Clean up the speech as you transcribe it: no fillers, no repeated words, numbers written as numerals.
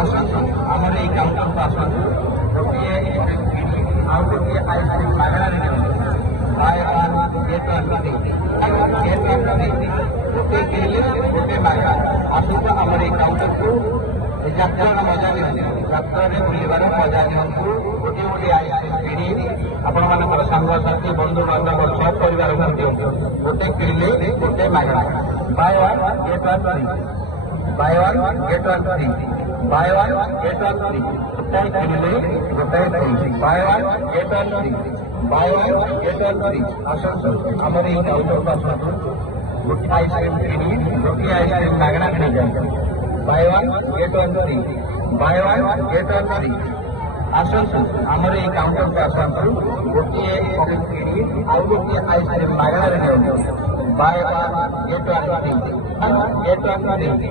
ଆସନ୍ତୁ ଆମର ଏଇ କାଉଣ୍ଟରକୁ ଆସନ୍ତୁ। ଗୋଟିଏ ଆଉ ଗୋଟିଏ ଆଇସ୍କ୍ରିମ୍ ମାଗଣାରେ ଦିଅନ୍ତୁ। ଗୋଟେ କିଣିଲେ ଗୋଟେ ମାଗଣା। ଆସନ୍ତୁ ଆମର ଏଇ କାଉଣ୍ଟରକୁ ଯାତ୍ରାର ମଜା ନିଅନ୍ତୁ। ଯାତ୍ରାରେ ବୁଲିବାର ମଜା ନିଅନ୍ତୁ। ଗୋଟିଏ ଗୋଟିଏ ଆଇସ୍କ୍ରିମ୍ କିଣି ଆପଣମାନଙ୍କର ସାଙ୍ଗସାଥି ବନ୍ଧୁବାନ୍ଧବ ସହ ପରିବାର ଦିଅନ୍ତୁ। ଗୋଟେ କିଣିଲେ ଗୋଟେ ମାଗଣା। ବାୟ ୱାନ୍ ଗେଟ୍ ୱାନ୍ ଫ୍ରି। ବାୟ ୱାନ୍ ଗେଟ୍ ୱାନ୍ ଫ୍ରି। ବାୟ ୱାନ୍ ଗେଟ୍ ୱାନ୍ ଫ୍ରି। ଗୋଟାଏ କିଣିଲେ ଗୋଟାଏ ଫ୍ରି। ବାୟ ୱାନ୍ ଗେଟ୍ ୱାନ୍ ଫ୍ରି। ବାୟ ୱାନ୍ ଗେଟ୍ ୱାନ୍ ଫ୍ରି। ଆସନ୍ତୁ ଆମର ଏଇ କାଉଣ୍ଟରକୁ ଆସନ୍ତୁ। ଗୋଟିଏ ଆଇସ୍କ୍ରିମ୍ କିଣି ଗୋଟିଏ ଆଇସ୍କ୍ରିମ୍ ମାଗଣା କିଣିଯାଆନ୍ତୁ। ବାୟ ୱାନ୍ ଗେଟ୍ ୱାନ୍ ଫ୍ରି। ବାୟ ୱାନ୍ ଗେଟ୍ ୱାନ୍ ଫ୍ରି। ଆସନ୍ତୁ ଆମର ଏଇ କାଉଣ୍ଟରକୁ ଆସନ୍ତୁ। ଗୋଟିଏ କିଣି ଆଉ ଗୋଟିଏ ଆଇସ୍କ୍ରିମ୍ ମାଗଣାରେ ଦିଅନ୍ତୁ। Buy one get one free. Get one free.